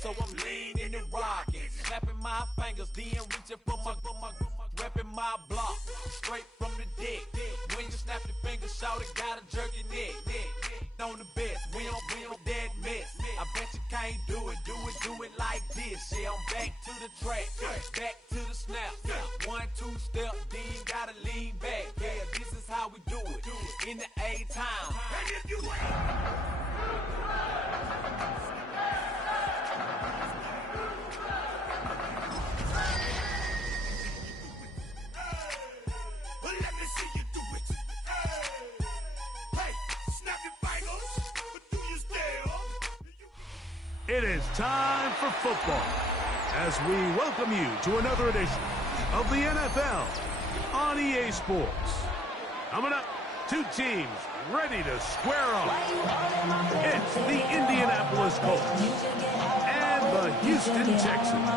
so I'm leaning and rocking. Snapping my fingers, then reaching for my repping my block. Straight from the dick. When you snap your fingers, shout it, gotta jerk your neck. On the best, we don't dead mess. I bet you can't do it like this. Yeah, I'm back to the track, back to the snap. 1, 2 step, then gotta lean back. Yeah, this is how we do it in the A-time. And if you let me see you do it. Hey, snap your fingers, but do you still? It is time for football as we welcome you to another edition of the NFL on EA Sports. Coming up, two teams ready to square off. It's the Indianapolis Colts and the Houston Texans.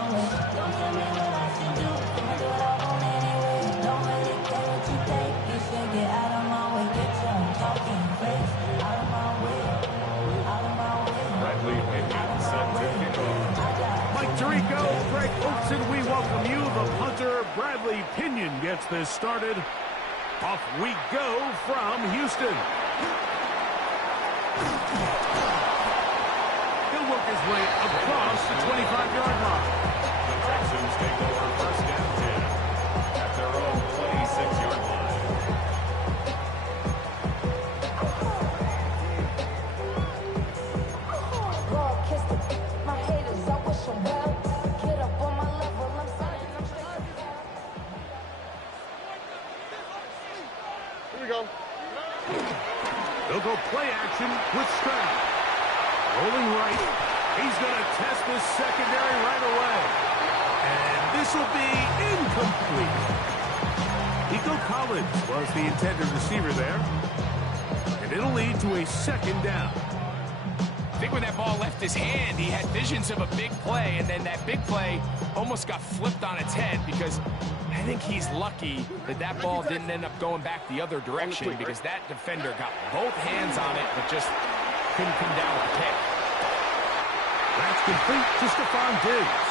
Greg Olsen, we welcome you. The punter, Bradley Pinion, gets this started. Off we go from Houston. He'll work his way across the 25-yard line. The Texans take over first and 10 at their own 26-yard line. They'll go play action with Stroud. Rolling right. He's going to test this secondary right away. And this will be incomplete. Nico Collins was the intended receiver there. And it'll lead to a second down. I think when that ball left his hand, he had visions of a big play, and then that big play almost got flipped on its head because I think he's lucky that that ball didn't end up going back the other direction because that defender got both hands on it but just couldn't come down with the pick. That's complete to Stephon Diggs.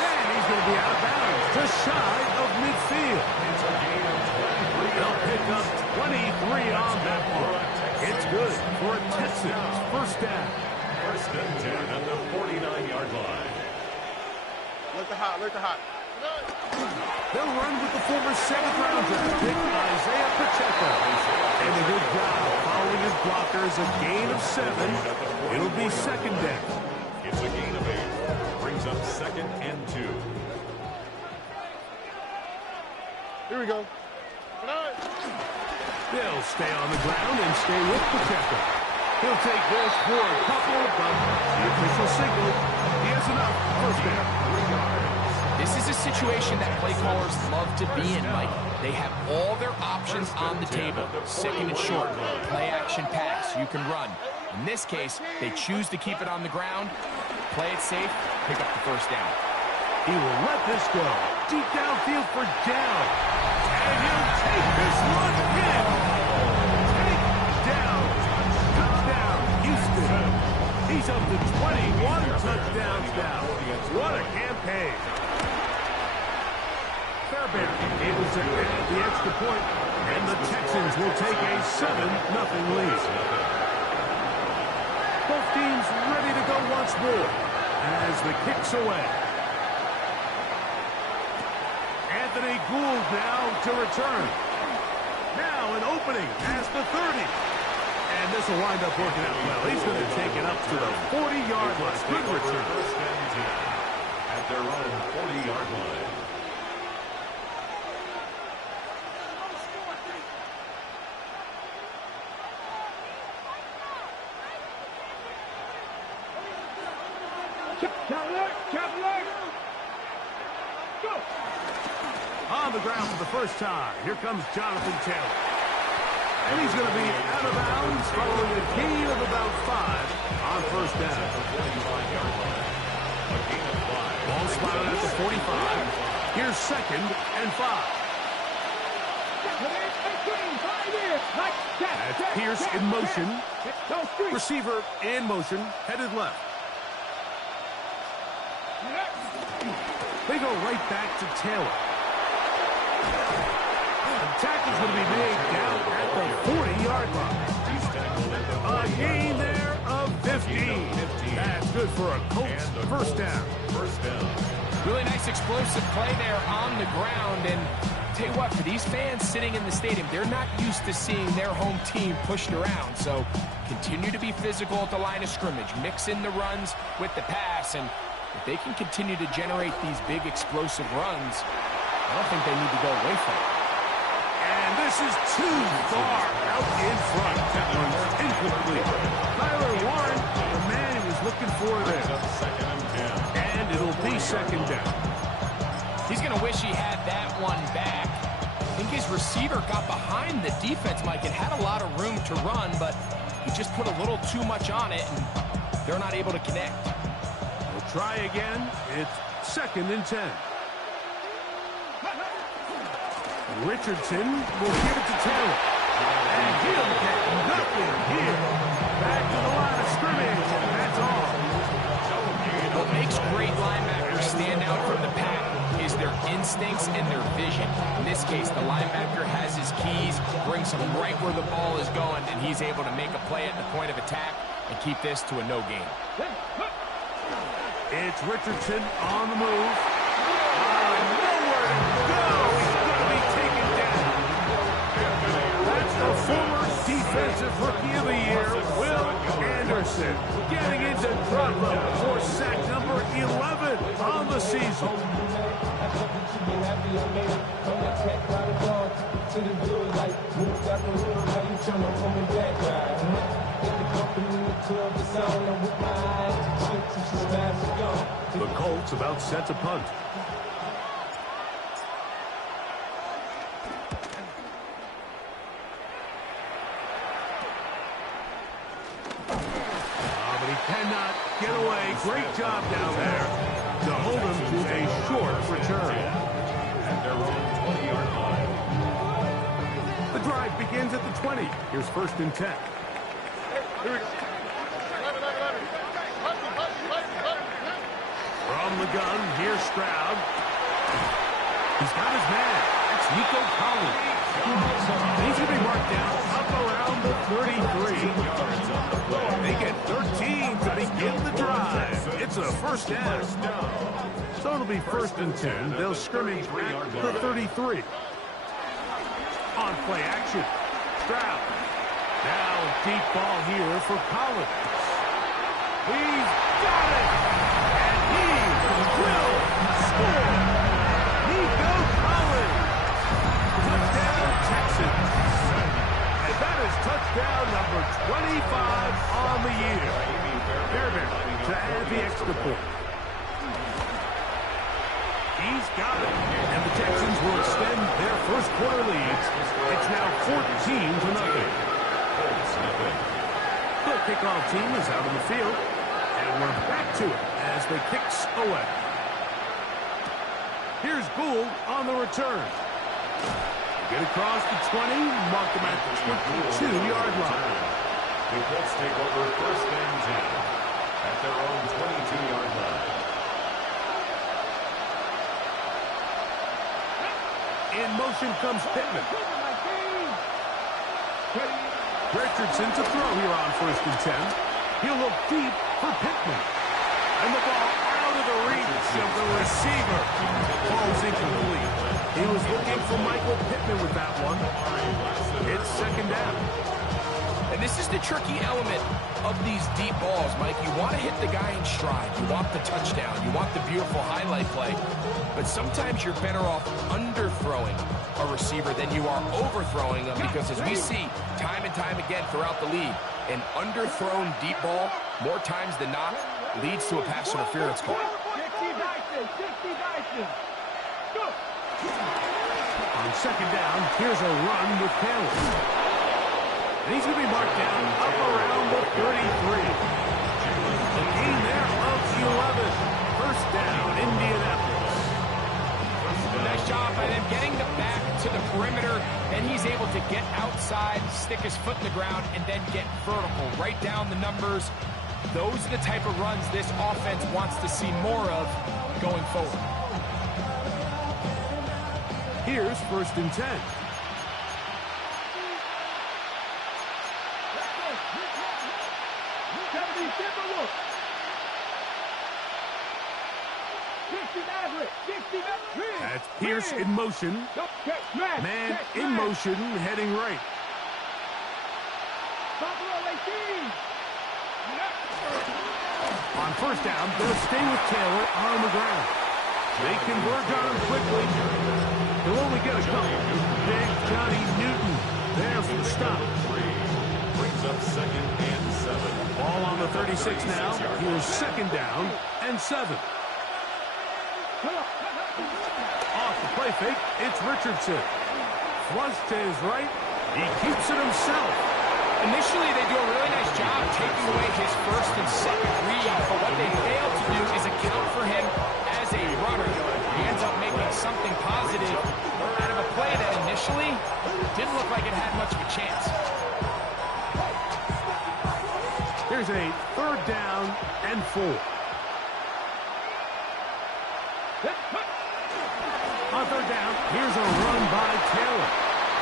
And he's going to be out of bounds, just shy of midfield. It's a gain of 23. They'll pick up 23 on that one. It's good for a Texans first down. First and 10 at the 49-yard line. Look the hot. They'll run with the former 7th-round draft pick, Isaiah Pacheco. And a good job following his blockers, a gain of 7. It'll be second down. It's a gain of 8. Brings up second and 2. Here we go. They'll stay on the ground and stay with Pacheco. He'll take this for a couple, but the official signal, he has enough. First down. 3 yards. This is a situation that play callers love to be in, Mike. They have all their options on the table. Second and short, play action pass, you can run. In this case, they choose to keep it on the ground, play it safe, pick up the first down. He will let this go. Deep downfield for down. And he'll take this one in. Take down. Touchdown, Houston. He's up to 21 touchdowns now. What a campaign. Fairbairn able to add the extra point, and the Texans will take a 7-0 lead. Both teams ready to go once more as the kick's away. Anthony Gould now to return. Now an opening past the 30. And this will wind up working out well. He's going to take it up to the 40-yard line. Good return. First and 10 at their own 40-yard line. On the ground for the first time. Here comes Jonathan Taylor. And he's going to be out of bounds following a gain of about 5 on first down. Ball spotted at the 45. Here's second and 5. That's Pierce in motion. Receiver in motion, headed left. They go right back to Taylor. The tackle's going to be made down at the 40-yard line. A gain there of 15. That's good for a Colts first down. Really nice explosive play there on the ground. And tell you what, for these fans sitting in the stadium, they're not used to seeing their home team pushed around. So continue to be physical at the line of scrimmage. Mix in the runs with the pass. And if they can continue to generate these big explosive runs, I don't think they need to go away from it. And this is too far out in front. That one's incomplete. Tyler Warren, the man he was looking for there. And it'll be second down. He's going to wish he had that one back. I think his receiver got behind the defense, Mike, and had a lot of room to run, but he just put a little too much on it, and they're not able to connect. We'll try again. It's second and 10. Richardson will give it to Taylor. And he'll get nothing here. Back to the line of scrimmage, and that's all. What makes great linebackers stand out from the pack is their instincts and their vision. In this case, the linebacker has his keys, brings him right where the ball is going, and he's able to make a play at the point of attack and keep this to a no gain. It's Richardson on the move. Nowhere to go. He's going to be taken down. That's the former defensive rookie of the year, Will Anderson, getting into trouble for sack number 11 on the season. The Colts about set to punt. But he cannot get away. Great job down there to hold him to a short return. At their own 20-yard line. The drive begins at the 20. Here's first and 10. From the gun, here's Stroud. He's got his man. That's Nico Collins. He's going to be marked down up around the 33. They get 13 to begin the drive. It's a first down. So it'll be first and 10. They'll scrimmage at the 33. On play action. Stroud. Now deep ball here for Collins. He's got it. And he will score. Nico Collins. Touchdown Texans. And that is touchdown number 25 on the year. Fairbairn to add the extra point. He's got it. And the Texans will extend their first quarter lead. It's now 14-0. The kickoff team is out on the field. And we're back to it as the kicks away. Here's Kool1 on the return. Get across the 20, mark them at the 22-yard line. The Colts take over first and 10 at their own 22-yard line. In motion comes Pittman. Richardson to throw here on first and 10. He'll look deep for Pittman. And the ball out of the reach of the receiver. Ball's incomplete. He was looking for Michael Pittman with that one. It's second down. And this is the tricky element of these deep balls, Mike. You want to hit the guy in stride. You want the touchdown. You want the beautiful highlight play. But sometimes you're better off underthrowing a receiver than you are overthrowing them, because as we see time and time again throughout the league, an underthrown deep ball, more times than not, leads to a pass interference call. On second down, here's a run with Taylor. And he's going to be marked down up around the 33. A gain there of 11. First down, Indianapolis. Nice job by them getting the back to the perimeter. Then he's able to get outside, stick his foot in the ground, and then get vertical right down the numbers. Those are the type of runs this offense wants to see more of going forward. Here's 1st and 10. That's Pierce in motion. Man in motion, heading right. On 1st down, they'll stay with Taylor on the ground. They converge on him quickly. They'll only get a couple. Big Johnny Newton there for the stop. Brings up 2nd and 7. Ball on the 36 now. Here's 2nd down and 7. Off the play fake, it's Richardson. Flush to his right. He keeps it himself. Initially, they do a really nice job taking away his 1st and 2nd read, but what they fail to do is account for him as a runner. He ends up making something positive out of a play that initially didn't look like it had much of a chance. Here's a 3rd down and 4. On 3rd down, here's a run by Taylor.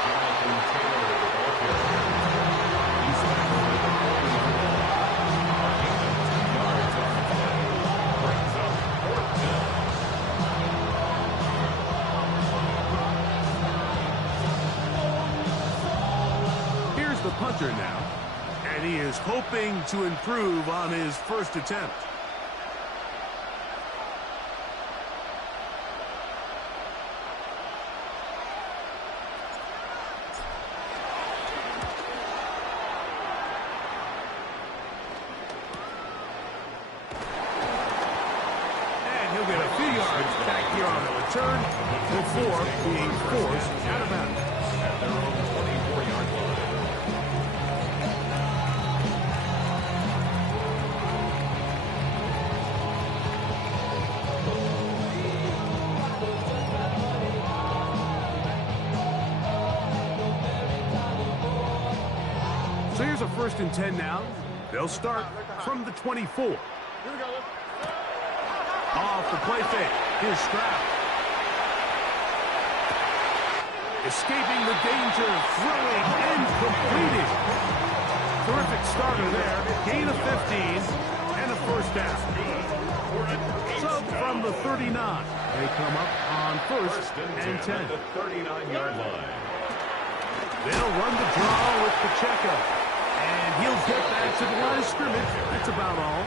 Jonathan Taylor with the ball carrier. He's back over the 40 yards on the play. Brings up 4th down. Here's the punter now, and he is hoping to improve on his 1st attempt. Turn before being forced out of bounds. At their own 24-yard line. So here's a 1st and 10 now. They'll start from the 24. Here we go. Off the play fake. Here's Stroud. Escaping the danger, throwing and completing. Terrific starter there. Gain of 15 and a 1st down. So from the 39, they come up on 1st and 10. At the 39-yard line. They'll run the draw with Pacheco. And he'll get back to the line of scrimmage. That's about all.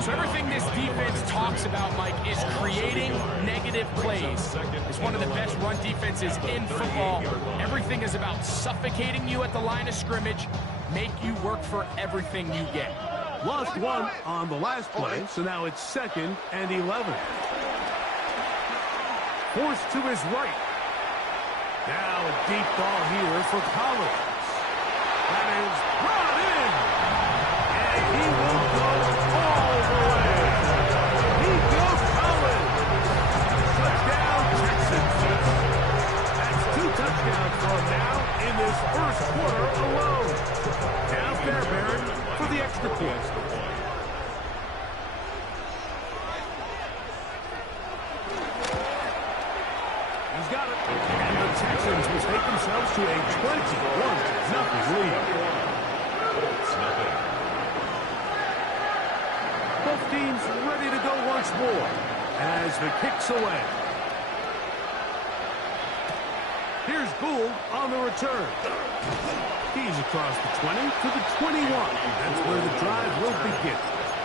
So everything this defense talks about, Mike, is creating negative plays. It's one of the best run defenses in football. Everything is about suffocating you at the line of scrimmage, make you work for everything you get. Lost one on the last play, so now it's 2nd and 11. Forced to his right. Now a deep ball here for Collins. That is brought in. And he will go all the way. He goes Collins. Touchdown, Texans. That's 2 touchdowns for him now in this 1st quarter alone. Now Fairbairn for the extra point. He's got it. And the Texans will take themselves to a 21-0 lead. Both teams ready to go once more as the kick's away. Here's Kool1 on the return. He's across the 20 to the 21. That's where the drive will begin.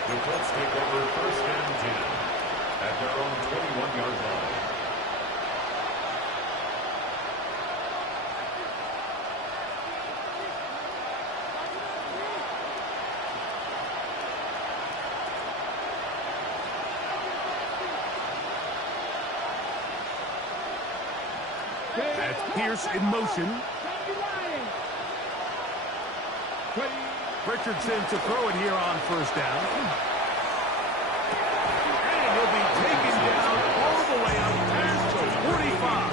The Colts take over 1st and 10 at their own 21-yard line. That's Pierce in motion. Richardson to throw it here on 1st down. And he'll be taken down all the way up past the 45.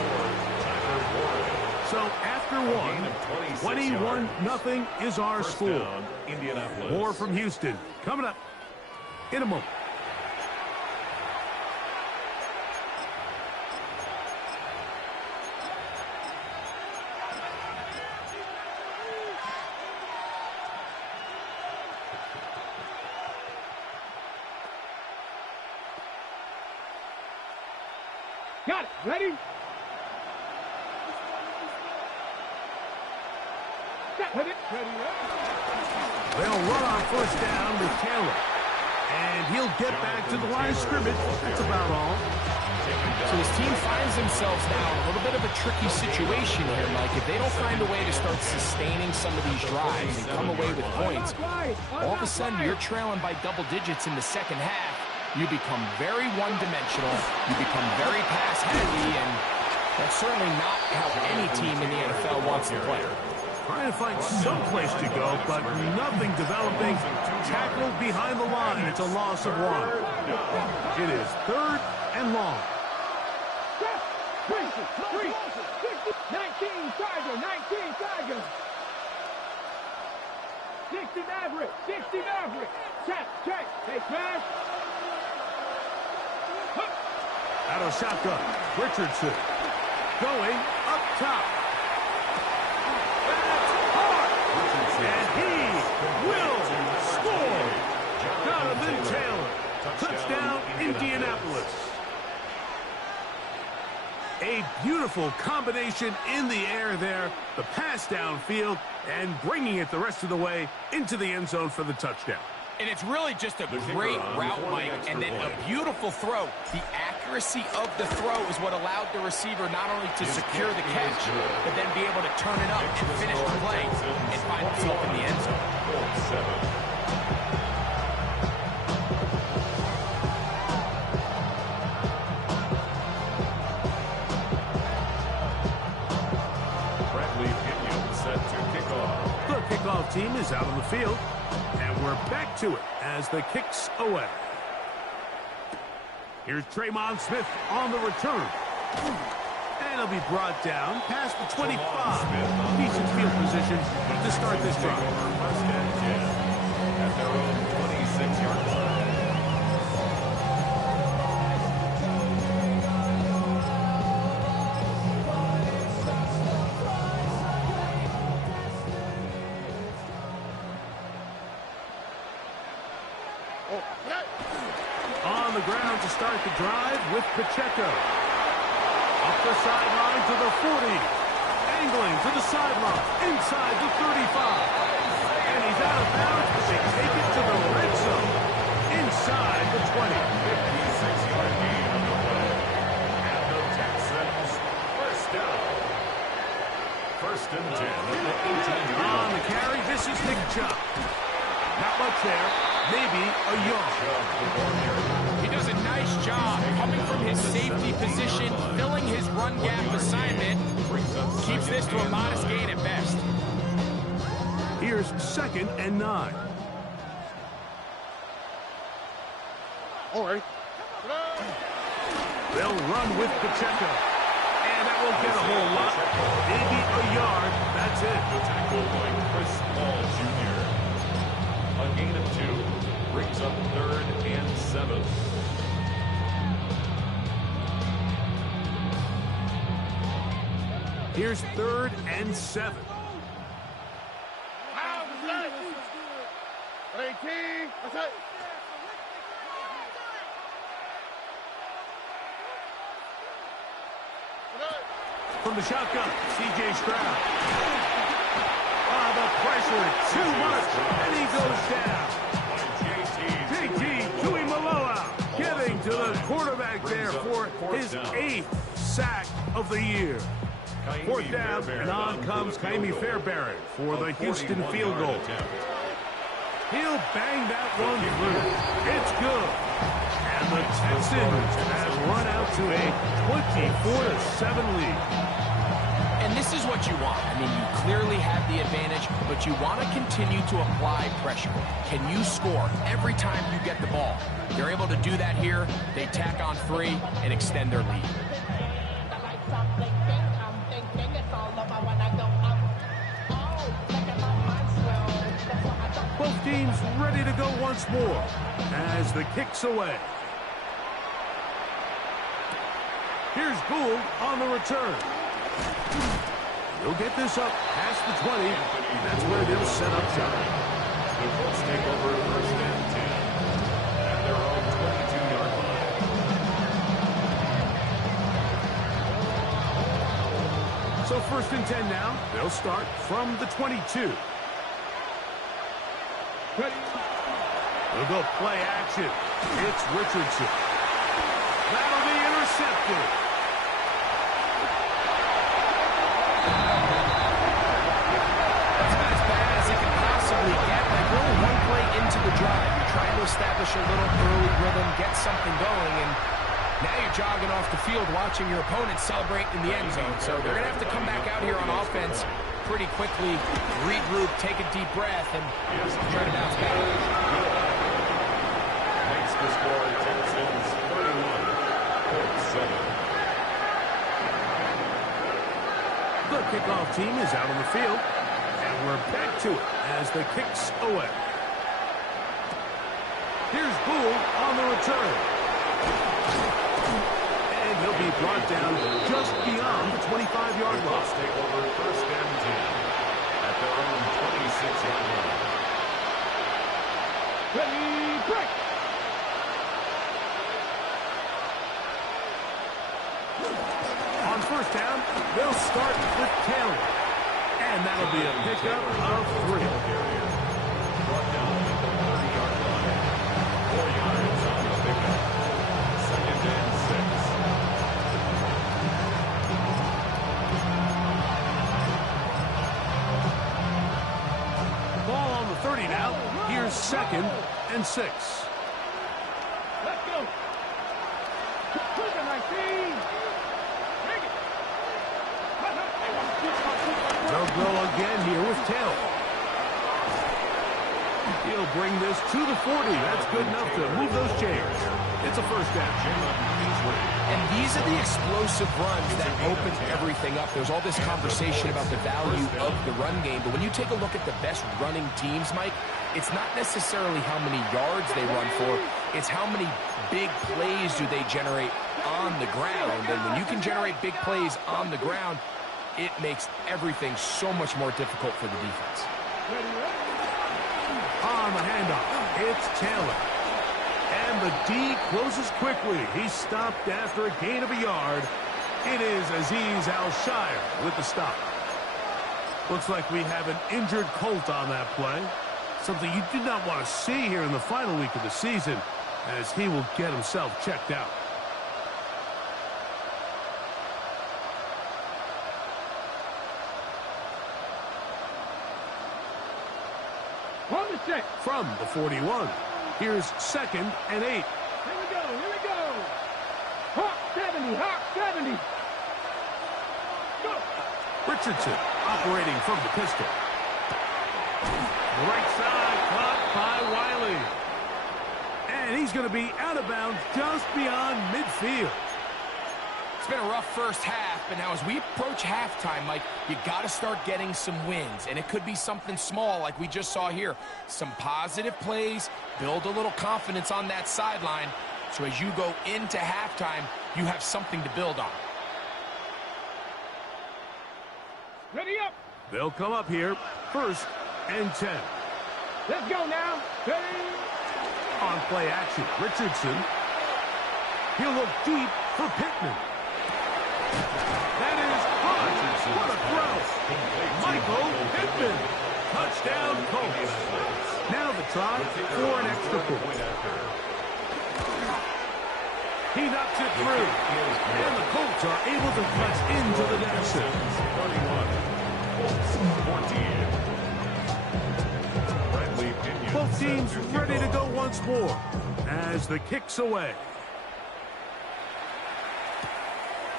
So after one, 21-0 is our First score. down, Indianapolis. More from Houston coming up in a moment. Got it. Ready? Ready? They'll run on first down with Taylor. And he'll get back to the line of scrimmage. That's about all. So his team finds themselves now in a little bit of a tricky situation here, Mike. If they don't find a way to start sustaining some of these drives and come away with points, all of a sudden you're trailing by double digits in the second half. You become very one-dimensional. You become very pass-heavy, and that's certainly not how any team in the NFL wants to play. Trying to find some place to go, but nothing developing. Tackled behind the line. It's a loss of 1. It is 3rd and long. 19 Tigers. 60 Maverick. Check. Hey, smash. Out of shotgun. Richardson going up top. And he will score. Jonathan Taylor. Touchdown, Indianapolis. A beautiful combination in the air there. The pass downfield and bringing it the rest of the way into the end zone for the touchdown. And it's really just a great route, Mike, and then a beautiful throw. The accuracy of the throw is what allowed the receiver not only to secure the catch, but then be able to turn it up and finish the play and find himself in the end zone. Set to kick off. The kickoff team is out on the field. And we're back to it as the kick's away. Here's Tremon Smith on the return. And he'll be brought down past the 25. Decent field position to start this drive. First and 10 at their own 26-yard line. On the ground to start the drive with Pacheco. Up the sideline to the 40. Angling to the sideline. Inside the 35. And he's out of bounds, but they take it to the red zone. Inside the 20. 56-yard gain on the play. And the Texans first down. First and 10 at the 18-yard line. On the carry, this is Nick Chubb. Not much there. Maybe a yard. He does a nice job coming from his safety position, filling his run gap assignment. Keeps this to a modest gain at best. Here's 2nd and 9. All right. They'll run with Pacheco. And that won't get a whole lot. Maybe a yard. That's it. The tackle by Chris Paul Jr. A gain of 2 brings up 3rd and 7. Here's 3rd and 7. 18. That's it. From the shotgun, C.J. Stroud. The pressure, too much, and he goes down. J.T. Tuimoloau getting to the quarterback there for his 8th sack of the year. 4th down, and on comes Kaimi Fairbairn for the Houston field goal. He'll bang that one through. It's good. And the Texans have run out to a 24-7 lead. And this is what you want. I mean, you clearly have the advantage, but you want to continue to apply pressure. Can you score every time you get the ball? They're able to do that here. They tack on 3 and extend their lead. Both teams ready to go once more as the kick's away. Here's Kool1 on the return. He'll get this up past the 20. That's where they'll set up shop. The Colts take over first and 10 at their own 22-yard line. So first and 10 now. They'll start from the 22. They'll go play action. It's Richardson. That'll be intercepted. That's about as bad as it can possibly get. Like, we're only one play into the drive. You're trying to establish a little early rhythm, get something going, and now you're jogging off the field watching your opponent celebrate in the end zone. So they're going to have to come back out here on offense pretty quickly, regroup, take a deep breath, and try to bounce back. Makes the score Texans 31, Colts 7. The kickoff team is out on the field, and we're back to it as the kick's away. Here's Kool1 on the return. And he'll be brought down just beyond the 25-yard line. Colts take over first and 10 at their own 26-yard line. Ready, break. On first down, they'll start with Taylor. And that'll be a pickup of 3. Brought down at the 30-yard line. 4 yards on the pickup. Second and 6. Ball on the 30 now. Here's second and 6. Let's go. Quick, 19. Bring it. They'll go again here with Taylor. He'll bring this to the 40. That's good enough to move those chains. It's a first down. And these are the explosive runs that open everything up. There's all this conversation about the value of the run game, but when you take a look at the best running teams, Mike, it's not necessarily how many yards they run for, it's how many big plays do they generate on the ground. And when you can generate big plays on the ground, it makes everything so much more difficult for the defense. On the handoff, it's Taylor. And the D closes quickly. He's stopped after a gain of a yard. It is Azeez Al-Shire with the stop. Looks like we have an injured Colt on that play. Something you do not want to see here in the final week of the season, as he will get himself checked out. On the check. From the 41, here's second and 8. Here we go. Here we go. Hawk 70. Hawk 70. Go. Richardson operating from the pistol. Right side, caught by Wiley. And he's going to be out of bounds just beyond midfield. It's been a rough first half, but now as we approach halftime, Mike, you got to start getting some wins. And it could be something small like we just saw here. Some positive plays, build a little confidence on that sideline. So as you go into halftime, you have something to build on. Ready up. They'll come up here, first and 10. Let's go now. Ready. On play action, Richardson. He'll look deep for Pittman. That is hard. What a throw. Michael Pittman. Touchdown, Colts. Now the try for an extra point. He knocks it through. And the Colts are able to press into the deficit. 31, Colts 14. Both teams ready to go once more as the kick's away.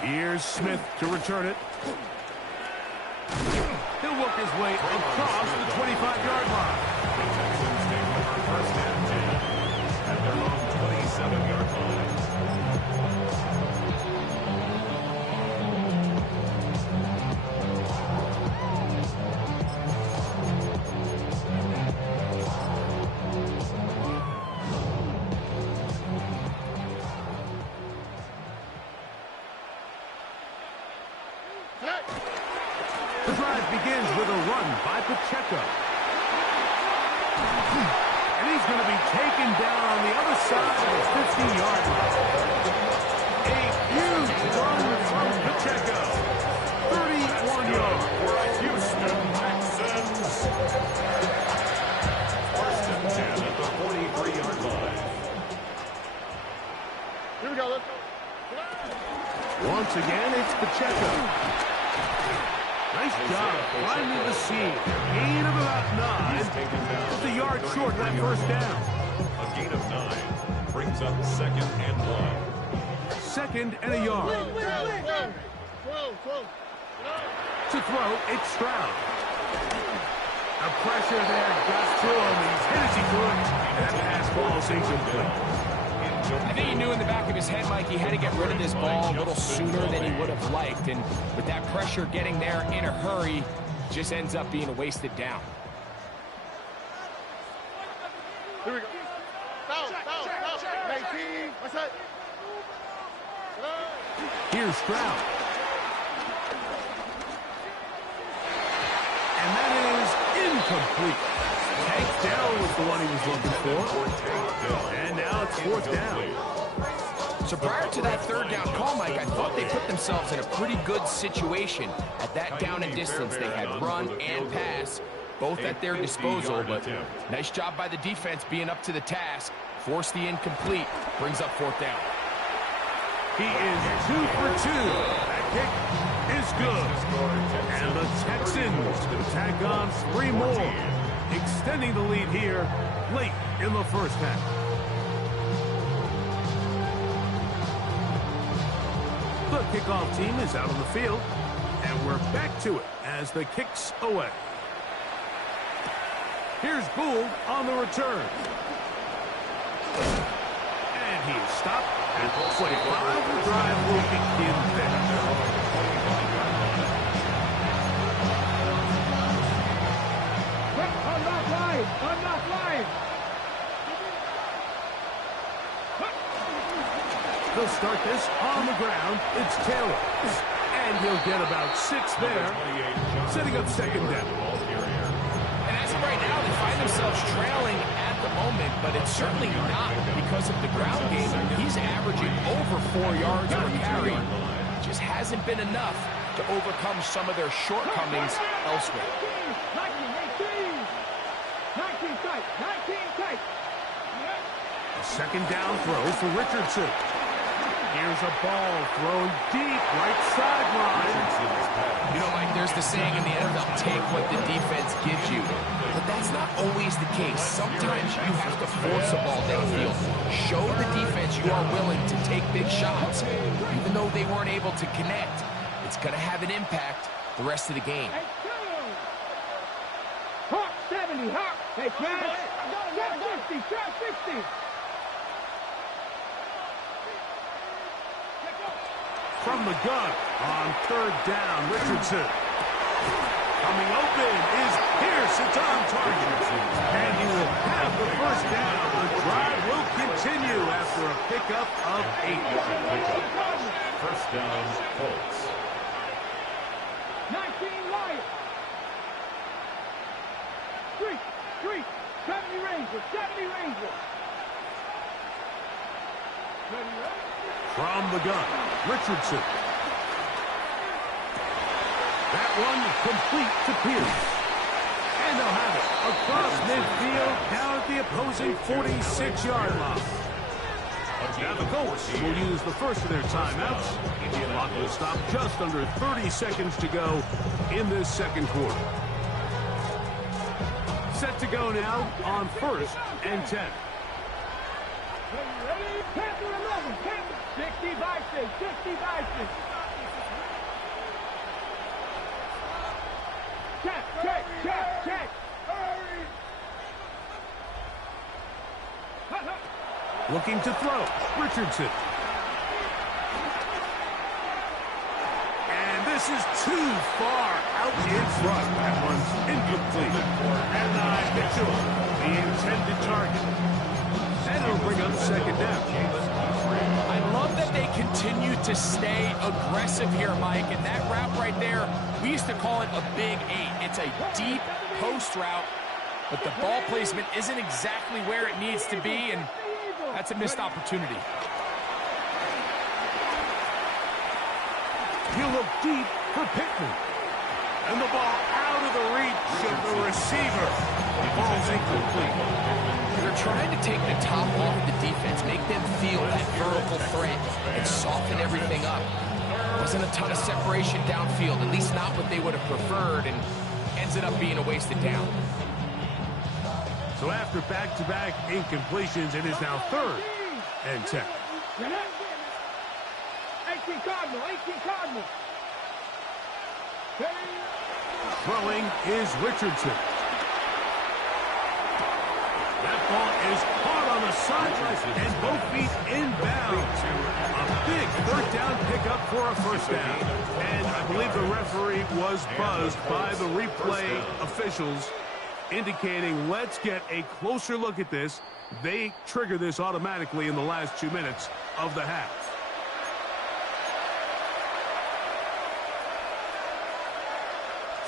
Here's Smith to return it. He'll work his way across the 25-yard line. The Texans take over first and 10 at their own 27-yard line. begins with a run by Pacheco. And he's going to be taken down on the other side of the 50-yard line. A huge run from Pacheco. 31 yards. For Houston Texans. First and 10 at the 43-yard line. Here we go. Let's go. Once again, it's Pacheco. Nice job finding the seam. Gain of about 9. Just a yard short of that first down. A gain of 9 brings up 2nd and 1. 2nd and a yard. To throw, it's Stroud. The pressure there got through him. He's hit as he threw it. And that pass ball is incomplete. I think he knew in the back of his head, Mike, he had to get rid of this ball a little sooner than he would have liked. And with that pressure getting there in a hurry, just ends up being a wasted down. Here we go. Foul. 19. What's that? Here's Stroud. And that is incomplete. Tank Dell was the one he was looking for. And now it's 4th down. So prior to that 3rd down call, Mike, I thought they put themselves in a pretty good situation at that down and distance. They had run and pass, both at their disposal, but nice job by the defense being up to the task. Force the incomplete, brings up 4th down. He is 2 for 2. That kick is good. And the Texans tack on 3 more, extending the lead here late in the first half. The kickoff team is out on the field, and we're back to it as the kick's away. Here's Kool1 on the return. And he is stopped at 25. The drive will begin there. Unlock line. They'll start this on the ground. It's Taylor. And he'll get about 6 there, setting up 2nd down. And as of right now, they find themselves trailing at the moment, but it's certainly not because of the ground game. He's averaging over 4 yards per carry. Just hasn't been enough to overcome some of their shortcomings elsewhere. 19 tight. A 2nd down throw for Richardson. Here's a ball thrown deep, right sideline. You know, Mike, there's the saying in the NFL, take what the defense gives you. But that's not always the case. Sometimes you have to force a ball downfield. Show the defense you are willing to take big shots. Even though they weren't able to connect, it's going to have an impact the rest of the game. Hawk 70, Hawk. Hey, trap 60. From the gun on 3rd down, Richardson. Coming open is Pierce. It's on target. And he will have the 1st down. The drive will continue after a pickup of 8. 1st down, Colts. 19 Lions. 3. 70 Rangers. From the gun, Richardson. That one complete to Pierce. And they'll have it across midfield down at the opposing 46-yard line. Now the Colts will use the first of their timeouts. The clock will stop just under 30 seconds to go in this 2nd quarter. Set to go now on 1st and 10. Ready? Panther 11. 60 Bison. Check. Hurry. Looking to throw. Richardson. And this is too far out in front. That one's incomplete. And Mitchell, the intended target. And it'll bring up 2nd down. I love that they continue to stay aggressive here, Mike, and that route right there We used to call it a big 8. It's a deep post route, but the ball placement isn't exactly where it needs to be, and that's a missed opportunity. He'll look deep for Pittman. And the ball out of the reach of the receiver. The ball's incomplete. They're trying to take the top off of the defense, make them feel that vertical threat, and soften everything up. Wasn't a ton of separation downfield, at least not what they would have preferred, and ends it up being a wasted down. So after back-to-back incompletions, it is now 3rd and 10. 18 Cardinal, 18 Cardinal. Throwing is Richardson. That ball is caught on the sideline and both feet inbounds. A big 3rd down pickup for a 1st down. And I believe the referee was buzzed by the replay officials, indicating let's get a closer look at this. They trigger this automatically in the last 2 minutes of the half.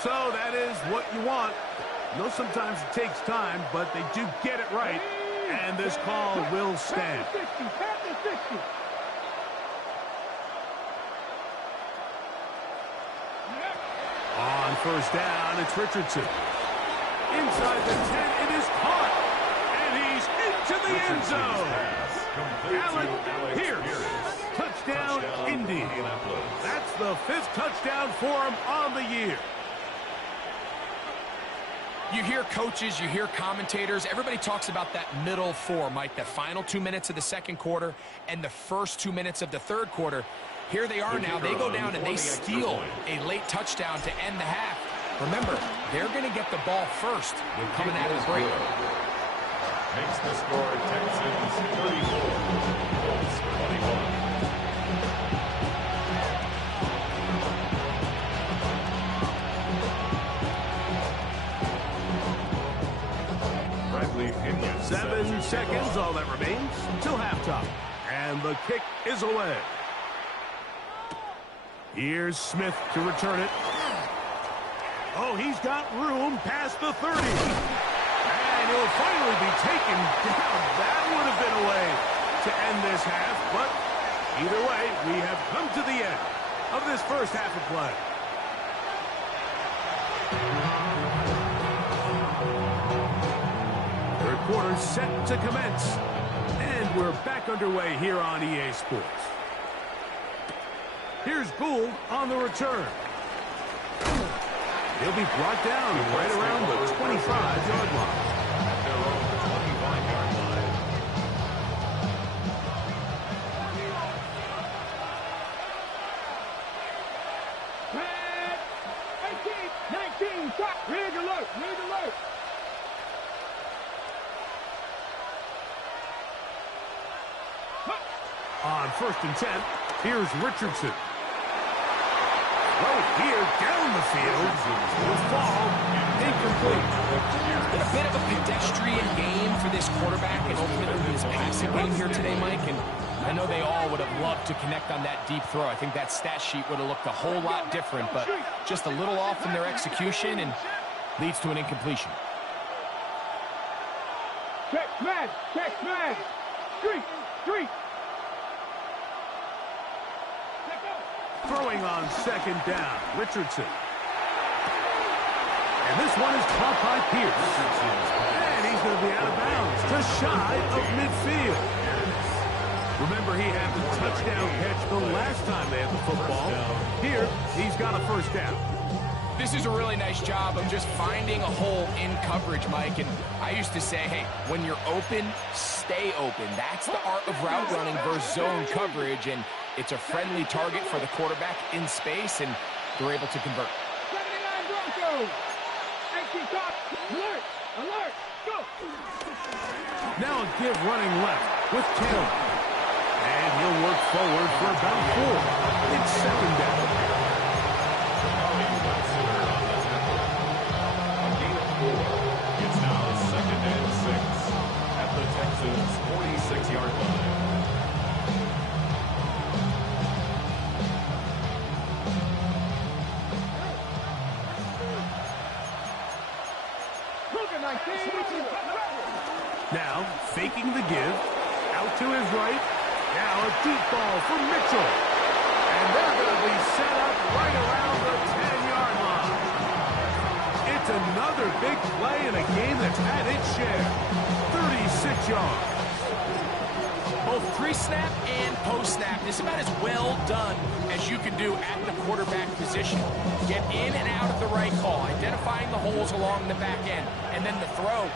So that is what you want. I know sometimes it takes time, but they do get it right. And this call will stand. On 1st down, it's Richardson. Inside the 10, it is caught. And he's into the end zone. Allen Pierce. Touchdown, Indy. That's the 5th touchdown for him on the year. You hear coaches, you hear commentators, everybody talks about that middle 4, Mike, the final 2 minutes of the 2nd quarter and the first 2 minutes of the 3rd quarter. Here they are now. They go down and they steal a late touchdown to end the half. Remember, they're going to get the ball first coming out of the break. Makes the score Texans 34, Colts 21. Bradley Pinion. 7 seconds, all that remains till halftime. And the kick is away. Here's Smith to return it. Oh, he's got room past the 30. And he'll finally be taken down. That would have been a way to end this half. But either way, we have come to the end of this first half of play. Third quarter set to commence. And we're back underway here on EA Sports. Here's Kool1 on the return. He'll be brought down right around the 25-yard line. At their own 25-yard line. Red, 18, 19, stop. Rig alert, rig alert. On 1st and 10, here's Richardson. Right here, down the field. The fall, incomplete. It's been a bit of a pedestrian game for this quarterback and ultimately his passing game here today, Mike. And I know they all would have loved to connect on that deep throw. I think that stat sheet would have looked a whole lot different, but just a little off in their execution and leads to an incompletion. Check man, street. Throwing on 2nd down, Richardson. And this one is caught by Pierce. And he's going to be out of bounds, just shy of midfield. Remember, he had the touchdown catch the last time they had the football. Here, he's got a 1st down. This is a really nice job of just finding a hole in coverage, Mike. And I used to say, hey, when you're open, stay open. That's the art of route running versus zone coverage. And it's a friendly target for the quarterback in space, and they're able to convert. 79 Broncos. 18 top. Alert, go. Now a give running left with Taylor. And he'll work forward for about 4. It's 2nd down. It's now 2nd and 6 at the Texans' 46-yard line. Now, faking the give. Out to his right. Now a deep ball for Mitchell. And they're going to be set up right around the 10-yard line. It's another big play in a game that's had its share. 36 yards. Both pre-snap and post-snap is about as well done as you can do at the quarterback position. Get in and out of the right call, identifying the holes along the back end, and then the throw.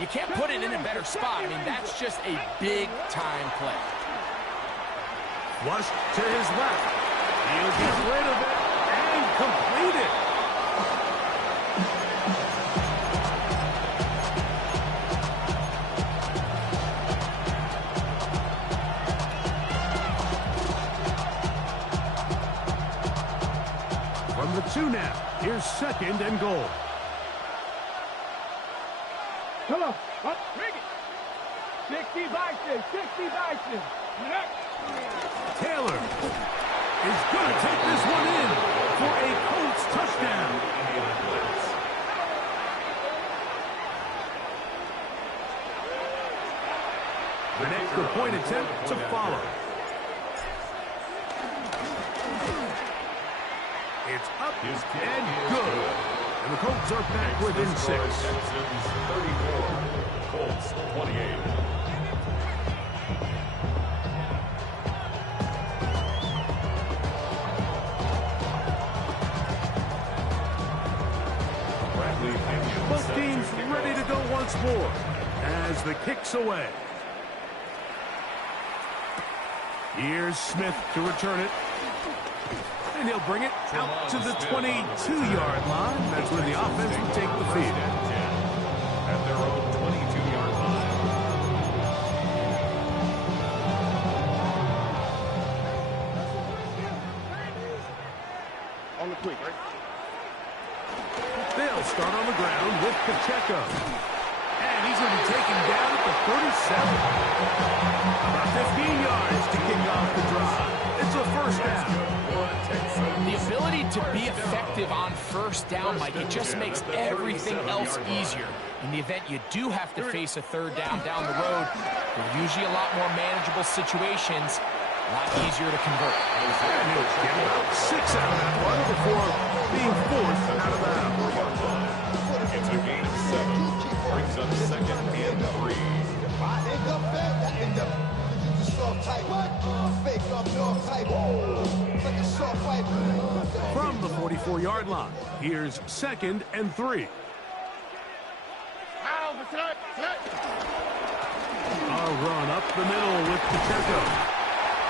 You can't put it in a better spot. I mean, that's just a big-time play. Flush to his left. He'll get rid of it and complete it. From the 2 now, here's 2nd and goal. Come on, up, bring it. 60 Bison, 60 Bison. Taylor is going to take this one in for a Colts touchdown. An extra point attempt to follow. It's up and good. And the Colts are back within 6. Texans 34, Colts 28. Both teams ready to go once more as the kick's away. Here's Smith to return it. And he'll bring it out to the 22-yard line. That's where the offense will take the field. At their own 22-yard line. On the quick, right? They'll start on the ground with Pacheco. And he's going to be taken down at the 37. About 15 yards to kick off the drive. It's a first down. The ability to be effective on first down, Mike, it just makes everything else easier. In the event you do have to face a third down the road, they're usually a lot more manageable situations, a lot easier to convert. And he'll get about 6 out of that one before being forced out of bounds. It's a gain of 7. Brings up 2nd and 3. From the 44-yard line, here's 2nd and 3. A run up the middle with Pacheco.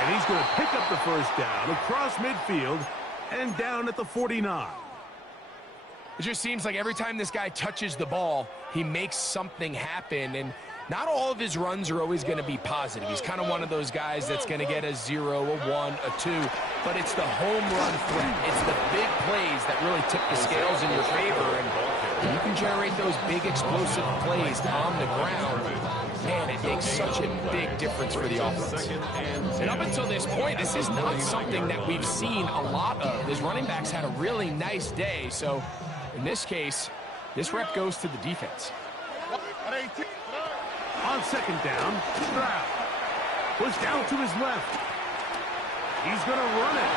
And he's going to pick up the first down across midfield and down at the 49. It just seems like every time this guy touches the ball, he makes something happen, and not all of his runs are always going to be positive. He's kind of one of those guys that's going to get a 0, a 1, a 2, but it's the home run threat. It's the big plays that really tip the scales in your favor, and you can generate those big explosive plays on the ground. Man, it makes such a big difference for the offense. And up until this point, this is not something that we've seen a lot of. His running backs had a really nice day, so in this case, this rep goes to the defense. On 2nd down, Stroud. Pushed out to his left. He's going to run it.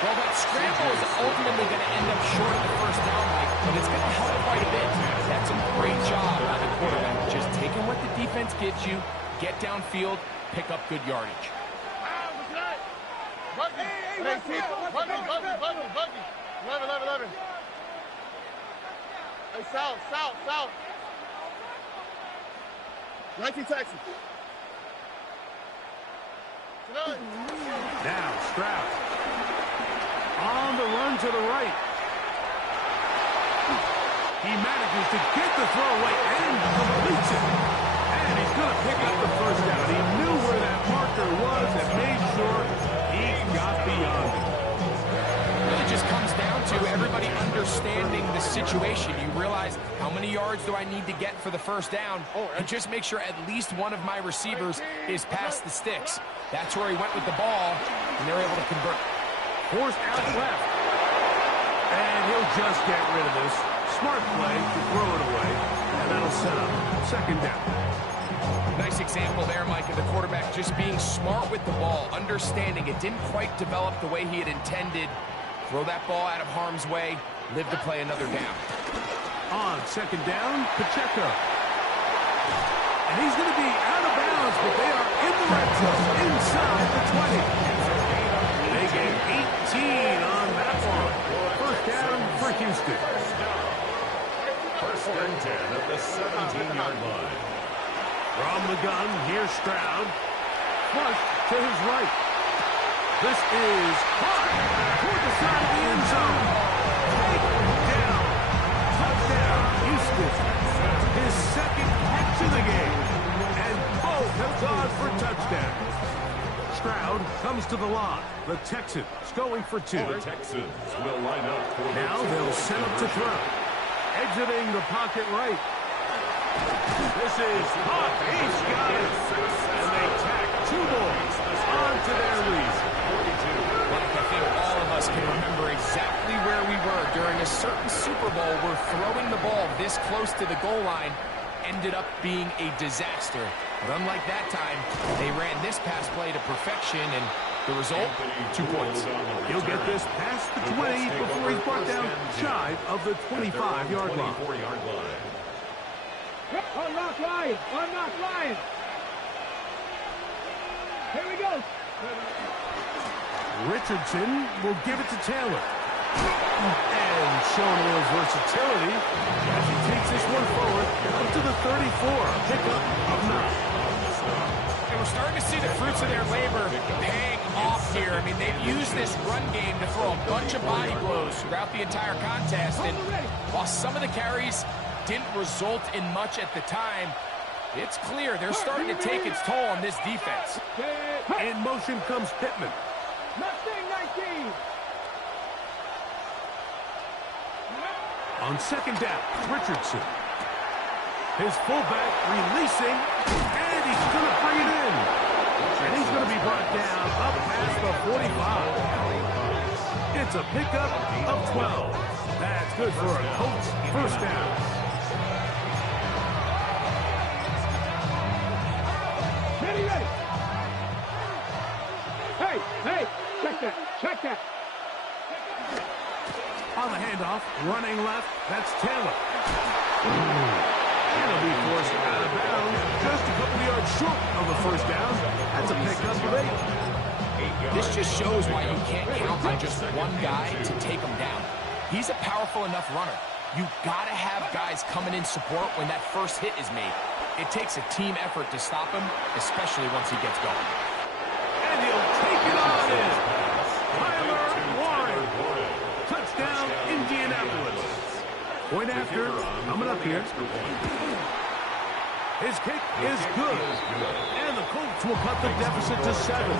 Well, that scramble is ultimately going to end up short of the first down, Mike, but it's going to help quite a bit. That's a great job by the quarterback. Just taking what the defense gives you, get downfield, pick up good yardage. Buggy. 11. Hey, south. 19 Texas. Now Stroud. On the run to the right. He manages to get the throw away and completes it. And he's going to pick up the first down. He knew where that marker was and made sure he got beyond it. It really just comes down to everybody understanding the situation. You realize how many yards do I need to get for the first down, and just make sure at least one of my receivers is past the sticks. That's where he went with the ball, and they're able to convert. Forced out left. And he'll just get rid of this. Smart play to throw it away, and that'll set up 2nd down. Nice example there, Mike, of the quarterback just being smart with the ball, understanding it didn't quite develop the way he had intended. Throw that ball out of harm's way, live to play another down. On second down, Pacheco. And he's going to be out of bounds, but they are in the red zone, inside the 20. They get 18 on that one. First down for Houston. First and 10 at the 17-yard line. From the gun, here's Stroud. Flush to his right. This is caught toward the side of the end zone. Taken down. Touchdown, Houston. His second catch of the game. And both have gone for touchdowns. Stroud comes to the line. The Texans going for two. The Texans will line up for the Now they'll set up to throw. Exiting the pocket right. This is caught. He's got it. And they tack 2 boys onto their lead. Mike, I think all of us can remember exactly where we were during a certain Super Bowl where throwing the ball this close to the goal line ended up being a disaster. But unlike that time, they ran this pass play to perfection, and the result, 2 points. He'll get this past the 20 before he's brought down shy of the 25-yard line. Unlock Lions! Unlock Lions! Here we go! Richardson will give it to Taylor. And showing a little versatility as he takes this one forward up to the 34. Pickup of 9. And we're starting to see the fruits of their labor paying off here. I mean, they've used this run game to throw a bunch of body blows throughout the entire contest. And while some of the carries didn't result in much at the time, it's clear they're starting to take its toll on this defense. In motion comes Pittman. Mustang 19! On second down, Richardson. His fullback releasing, and he's going to bring it in. And he's going to be brought down up past the 45. It's a pickup of 12. That's good for a Colts first down. Ready, ready! Hey! Check that! Check that! On the handoff, running left, that's Taylor. And he'll be forced out of bounds, just a couple yards short of the first down. That's a pickup of 8. This just shows why you can't count on just one guy to take him down. He's a powerful enough runner. You gotta have guys coming in support when that first hit is made. It takes a team effort to stop him, especially once he gets going. And he'll take it on in. Tyler Warren. Touchdown, Indianapolis. Point after, coming up here. His kick is good. And the Colts will cut the deficit to 7.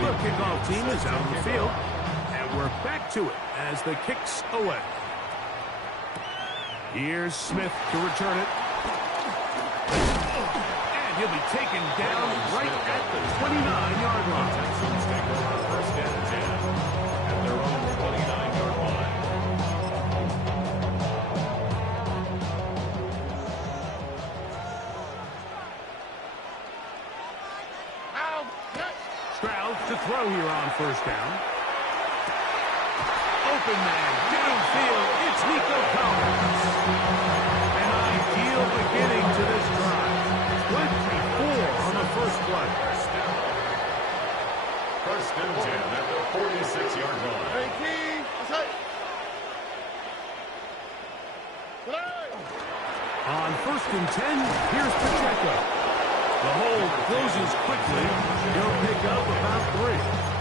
The kickoff team is out on the field. And we're back to it as the kick's away. Here's Smith to return it. And he'll be taken down right at the 29-yard line. Texans take over first and 10 at their own 29-yard line. Stroud to throw here on first down. Open man, downfield, it's Nico Collins. An ideal beginning to this drive. 24 on the first play. First and 10 at the 46-yard line. On first and 10, here's Pacheco. The hole closes quickly. He'll pick up about 3.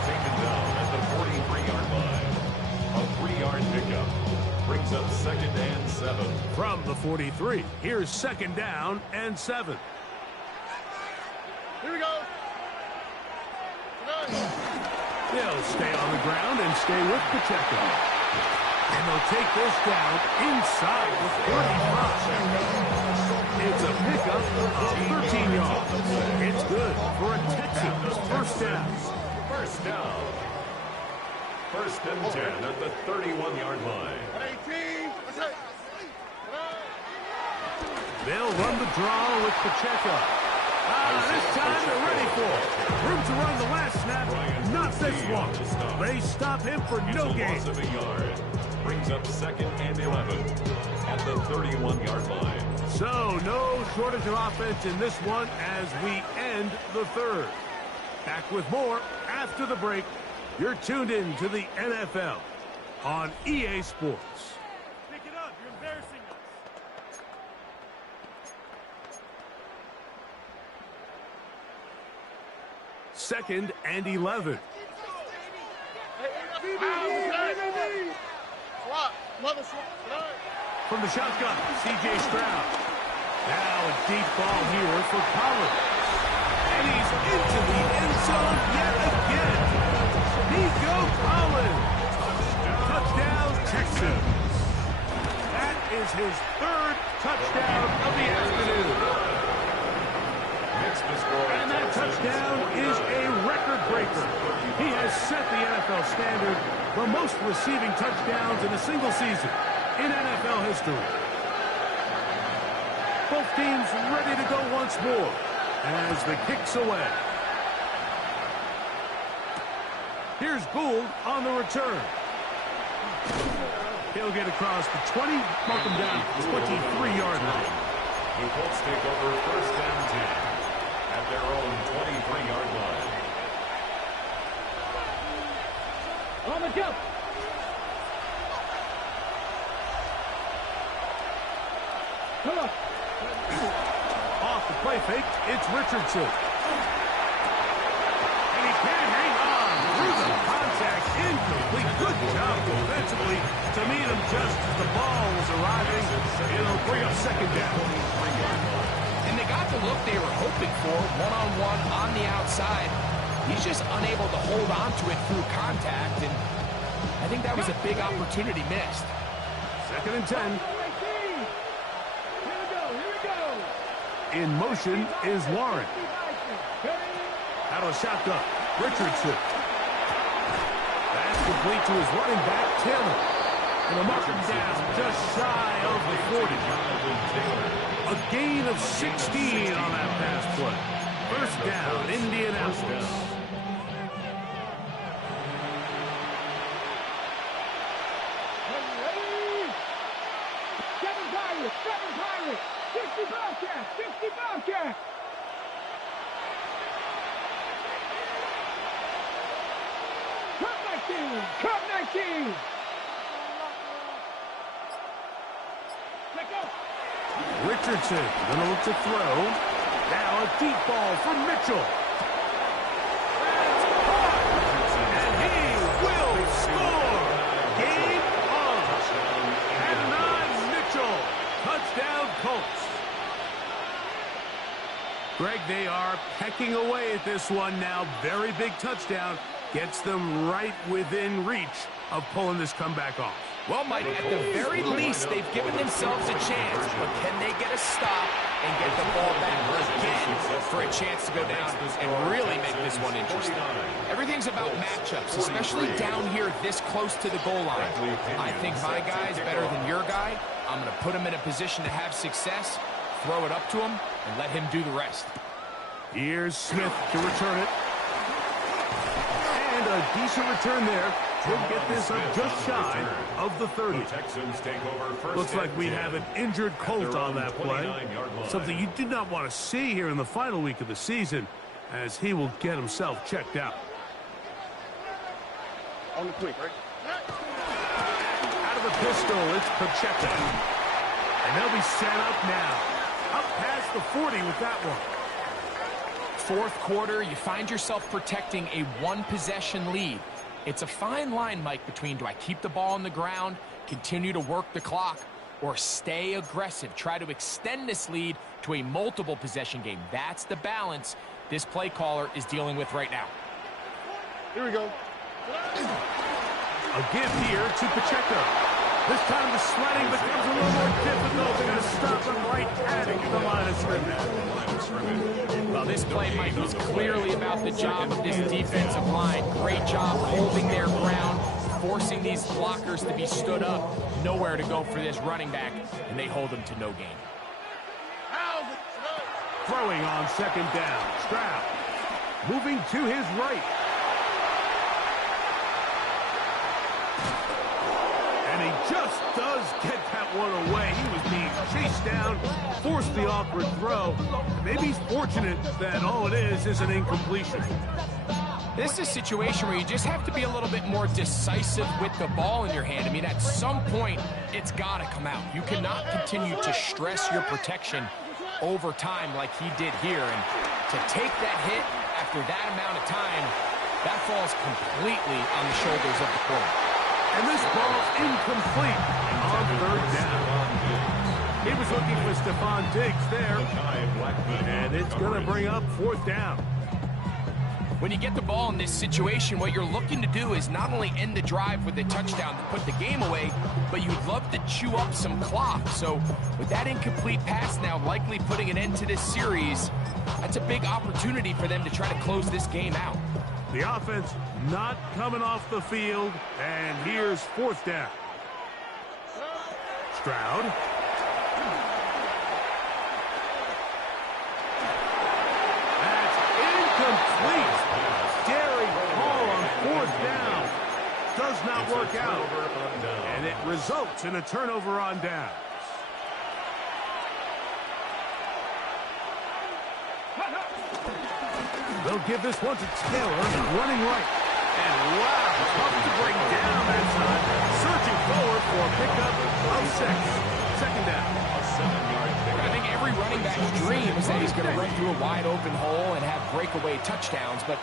Taken down at the 43-yard line. A 3-yard pickup brings up second and 7. From the 43, here's second down and 7. Here we go. They'll stay on the ground and stay with Pacheco. And they'll take this down inside the 45. It's a pickup of 13 yards. It's good for a Texans first down. First down. First and 10 at the 31-yard line. They'll run the draw with Pacheco. This time they're ready for it. Room to run the last snap, not this one. They stop him for no gain. Loss of a yard. Brings up 2nd and 11 at the 31-yard line. So no shortage of offense in this one as we end the third. Back with more after the break. You're tuned in to the NFL on EA Sports. Pick it up. You're embarrassing us. 2nd and 11. From the shotgun, C.J. Stroud. Now a deep ball here for Kool1. And he's into the end zone yet again. Nico Kool1. Touchdown, Texans. That is his 3rd touchdown of the afternoon. And that touchdown is a record breaker. He has set the NFL standard for most receiving touchdowns in a single season in NFL history. Both teams ready to go once more as the kick's away. Here's Gould on the return. He'll get across the 20, mark him down 23-yard line. The Colts take over 1st and 10 at their own 23-yard line. On the jump. Come on. Off the play fake, it's Richardson. And he can't hang on through the contact. Incomplete. Good job defensively to meet him just as the ball was arriving. It'll bring up 2nd down. And they got the look they were hoping for, one-on-one on the outside. He's just unable to hold on to it through contact, and I think that was a big opportunity missed. 2nd and 10. In motion is Warren. Out of a shotgun, Richardson. That's complete to his running back, Taylor. And the mark him down just shy of the 40. A gain of 16 on that pass play. 1st down, Indianapolis. Seven Pirates. 60 Bobcats. 60 Bobcats. Cup 19. Cup 19. Richardson gonna look to throw. Now a deep ball for Mitchell. And he will score. Game on. And Mitchell. Touchdown Colts. Greg, they are pecking away at this one now. Very big touchdown. Gets them right within reach of pulling this comeback off. Well, Mike, at the very least, they've given themselves a chance, but can they get a stop and get the ball back again for a chance to go down and really make this one interesting? Everything's about matchups, especially down here this close to the goal line. I think my guy's better than your guy. I'm going to put him in a position to have success, throw it up to him, and let him do the rest. Here's Smith to return it. And a decent return there. Could get this up just shy of the 30. Looks like we have an injured Colt on that play. Something you did not want to see here in the final week of the season, as he will get himself checked out. On the quick, right? Out of the pistol, it's Pacheco. And they'll be set up now. Up past the 40 with that one. 4th quarter, you find yourself protecting a one-possession lead. It's a fine line, Mike, between do I keep the ball on the ground, continue to work the clock, or stay aggressive, try to extend this lead to a multiple possession game. That's the balance this play caller is dealing with right now. Here we go. A give here to Pacheco. This time the sledding becomes a little more difficult. They're going to stop him right at the line of scrimmage. Well, this play, Mike, was clearly about the job of this defensive line. Great job holding their ground, forcing these blockers to be stood up. Nowhere to go for this running back, and they hold him to no gain. Throwing on second down. Stroud moving to his right. And he just does get that one away. He was being chased down, forced the awkward throw. Maybe he's fortunate that all it is an incompletion. This is a situation where you just have to be a little bit more decisive with the ball in your hand. I mean, at some point, it's got to come out. You cannot continue to stress your protection over time like he did here. And to take that hit after that amount of time, that falls completely on the shoulders of the corner. And this ball incomplete on third down. He was looking for Stephon Diggs there. And it's going to bring up fourth down. When you get the ball in this situation, what you're looking to do is not only end the drive with a touchdown to put the game away, but you'd love to chew up some clock. So with that incomplete pass now likely putting an end to this series, that's a big opportunity for them to try to close this game out. The offense not coming off the field, and here's fourth down. Stroud. Complete. Scary ball on fourth down. Does not work out. And it results in a turnover on downs. They'll give this one to Taylor, running right. And wow, tough to bring down that time. Surging forward for a pickup of 6. Second down. I think every running back's dream is that he's going to run through a wide open hole and have breakaway touchdowns, but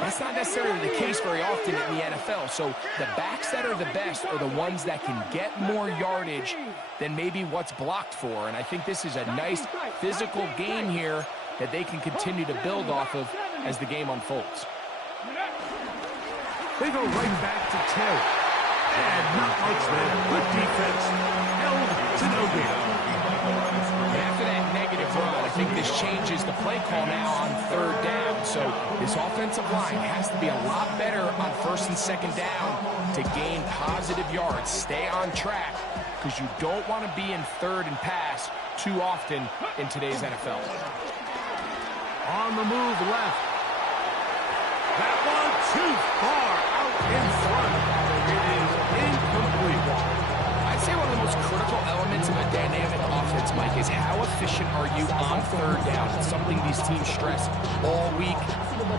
that's not necessarily the case very often in the NFL. So the backs that are the best are the ones that can get more yardage than maybe what's blocked for. And I think this is a nice physical game here that they can continue to build off of as the game unfolds. They go right back to Taylor. And not much there. Good defense. Held to no gain. After that negative run, I think this changes the play call now on third down. So this offensive line has to be a lot better on first and second down to gain positive yards. Stay on track because you don't want to be in third and pass too often in today's NFL. On the move left. That one too far out in front. It is incomplete. I'd say one of the most critical elements of a dynamic offense, Mike, is how efficient are you on third down. It's something these teams stress all week.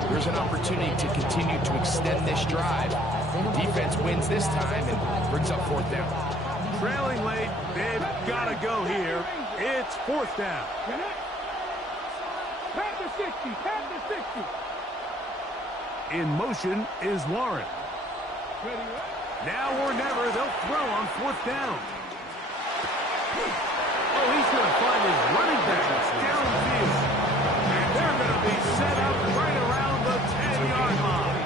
There's an opportunity to continue to extend this drive. The defense wins this time and brings up fourth down. Trailing late, they've got to go here. It's fourth down. Pat the 60, pat the 60. In motion is Warren. Now or never, they'll throw on fourth down. Oh, he's going to find his running back downfield. And they're going to be set up right around the 10-yard line.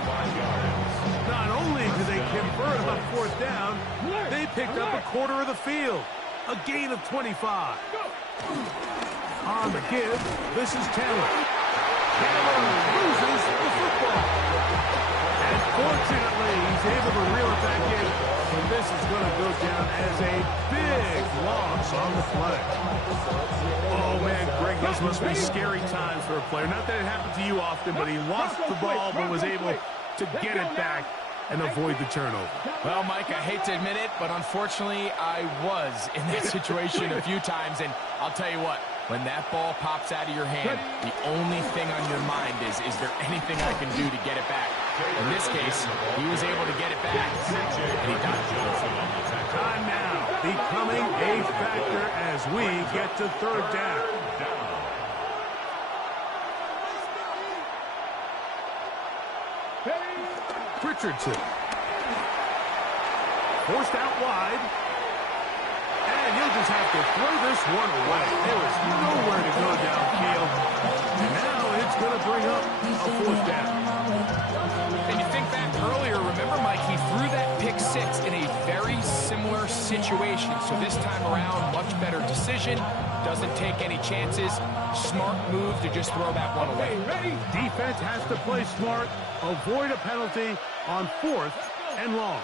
Not only do they convert on fourth down, they picked up a quarter of the field. A gain of 25. On the give, this is Taylor. Taylor loses the football. And fortunately, he's able to reel it back in. And this is going to go down as a big loss on the play. Oh, man, Greg, those must be scary times for a player. Not that it happened to you often, but he lost the ball but was able to get it back and avoid the turnover. Well, Mike, I hate to admit it, but unfortunately, I was in that situation a few times. And I'll tell you what, when that ball pops out of your hand, the only thing on your mind is there anything I can do to get it back? In this case, he was able to get it back, and he died. Time now becoming a factor as we get to third down. Richardson. Forced out wide. And he'll just have to throw this one away. There was nowhere to go downfield. And now it's going to bring up a fourth down. And you think back earlier, remember, Mike, he threw that pick six in a very similar situation. So this time around, much better decision. Doesn't take any chances. Smart move to just throw that one away. Defense has to play smart. Avoid a penalty on fourth and long.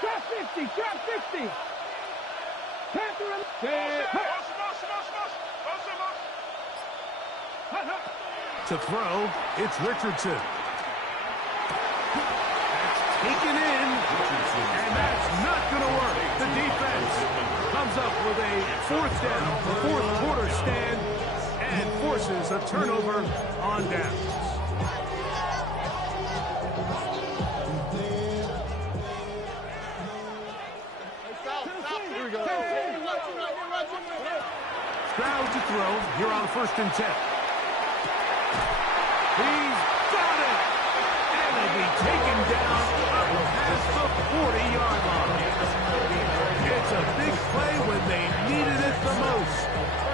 Drop 60, drop 60. To throw, it's Richardson. That's taken in, and that's not going to work. The defense comes up with a fourth down, fourth quarter stand, and forces a turnover on downs. Stroud to throw here on 1st and 10. He's got it! And he'll be taken down up past the 40-yard line. It's a big play when they needed it the most.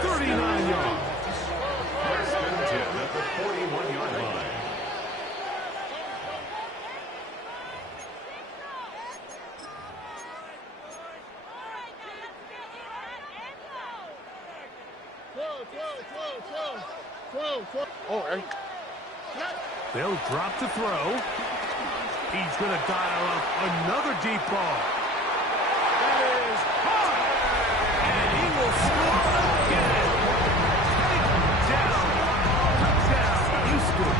39 yards. 1st and 10 at the 41-yard line. They'll drop to throw. He's going to dial up another deep ball. That is hard. And he will score again. Touchdown, Houston.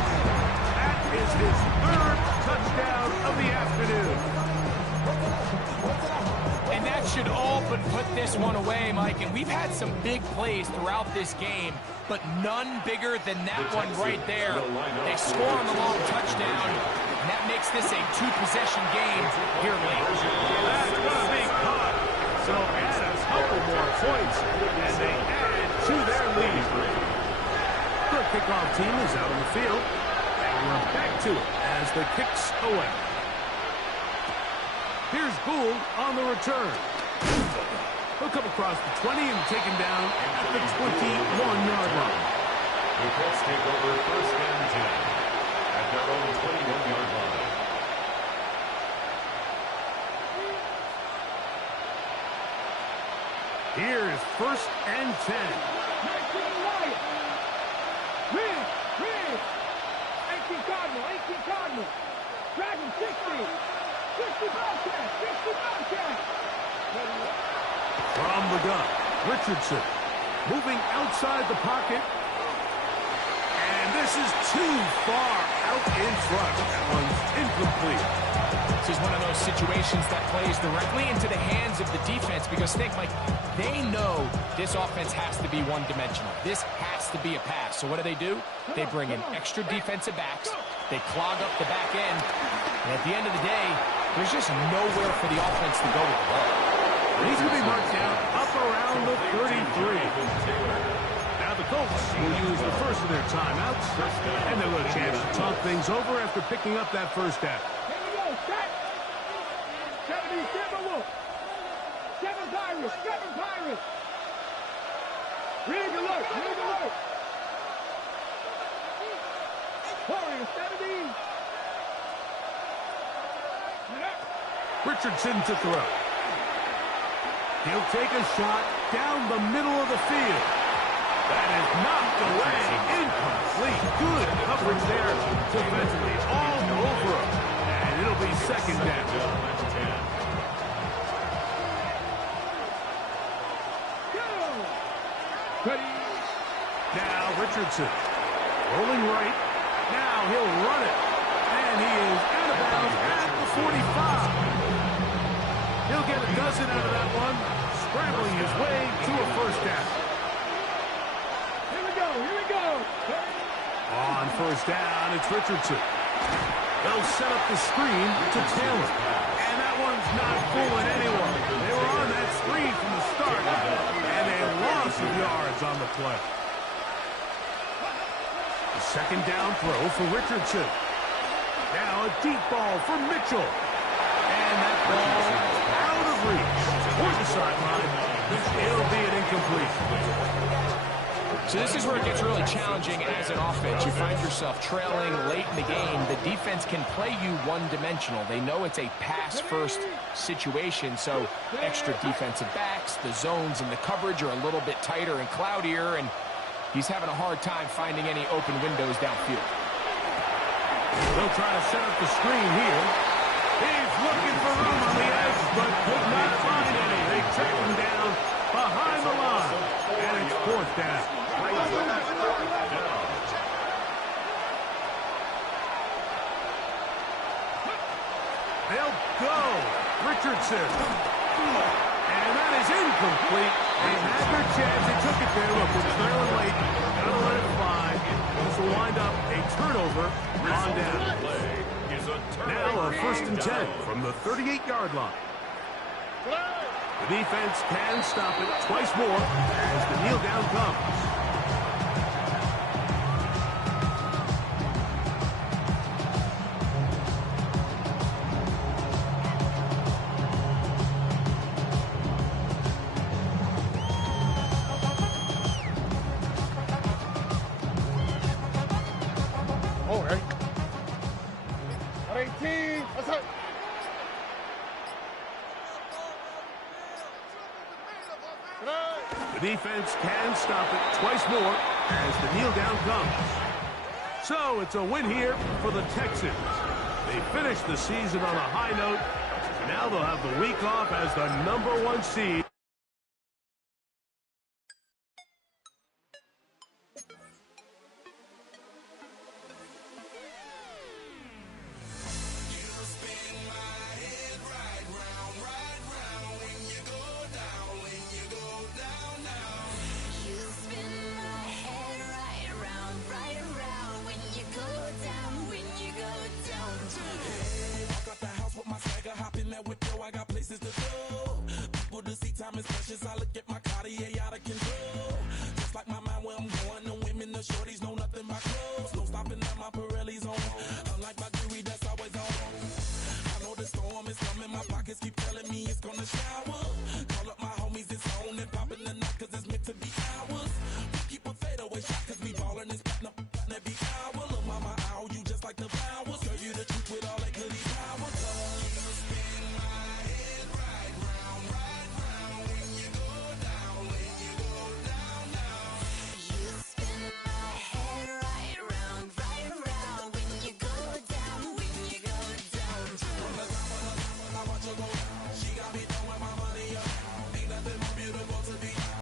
That is his 3rd touchdown of the afternoon. And that should all but put this one away, Mike. And we've had some big plays throughout this game, but none bigger than that one right there. They score on the long touchdown, and that makes this a 2-possession game here late. That's going to be caught. So add a couple more points, and they add to their lead. The kickoff team is out on the field, and we're back to it as the kicks away. Here's Kool1 on the return. He'll come across the 20 and taken down at the 21-yard line. The Colts take over 1st and 10 at their own 21-yard line. Here's 1st and 10. 18 Cardinal. Dragon 60. 60 Bobcat. From the gun, Richardson moving outside the pocket. And this is too far out in front. That one's incomplete. This is one of those situations that plays directly into the hands of the defense because think, like, they know this offense has to be one-dimensional. This has to be a pass. So what do? They bring in extra defensive backs. They clog up the back end. And at the end of the day, there's just nowhere for the offense to go with the ball. He's going to be marked down up around the 33. Now the Colts will use the first of their timeouts, and they'll get a chance to talk things over after picking up that first down. Here we go, set. 77 Wolf. 7 Pirates. Really good look. Warriors, 70. Richardson to throw. He'll take a shot down the middle of the field. That is knocked away. Incomplete. Good coverage there defensively. All over him. And it'll be 2nd down. Now Richardson rolling right. Now he'll run it. And he is out of bounds at the 45. He'll get a dozen out of that one, scrambling his way to a 1st down. Here we go. On 1st down, it's Richardson. They'll set up the screen to Taylor. And that one's not fooling anyone. They were on that screen from the start, and a loss of yards on the play. The 2nd down throw for Richardson. Now a deep ball for Mitchell. And that ball out of reach. Toward the sideline. It'll be an incomplete. So this is where it gets really challenging as an offense. You find yourself trailing late in the game. The defense can play you one-dimensional. They know it's a pass-first situation, so extra defensive backs, the zones and the coverage are a little bit tighter and cloudier, and he's having a hard time finding any open windows downfield. They'll try to set up the screen here. He's looking for room on the edge, but could not find any. They track him down behind the line. And it's 4th down. They'll go. Richardson. And that is incomplete. They had their chance. They took it there. Look, we're trailing late. Gotta let it fly. This will wind up a turnover on down. Now a 1st and 10 from the 38-yard line. The defense can stop it twice more as the kneel down comes. Oh, right. 18. Let's go. The defense can stop it twice more as the kneel down comes. So it's a win here for the Texans. They finished the season on a high note. Now they'll have the week off as the #1 seed. Time is precious. I look at my Cartier out of control. Just like my mind where I'm going. The women, the shorties know nothing but clothes. No stopping at my Pirelli's on. Unlike my jewelry that's always on. I know the storm is coming. My pockets keep telling me it's gonna shower.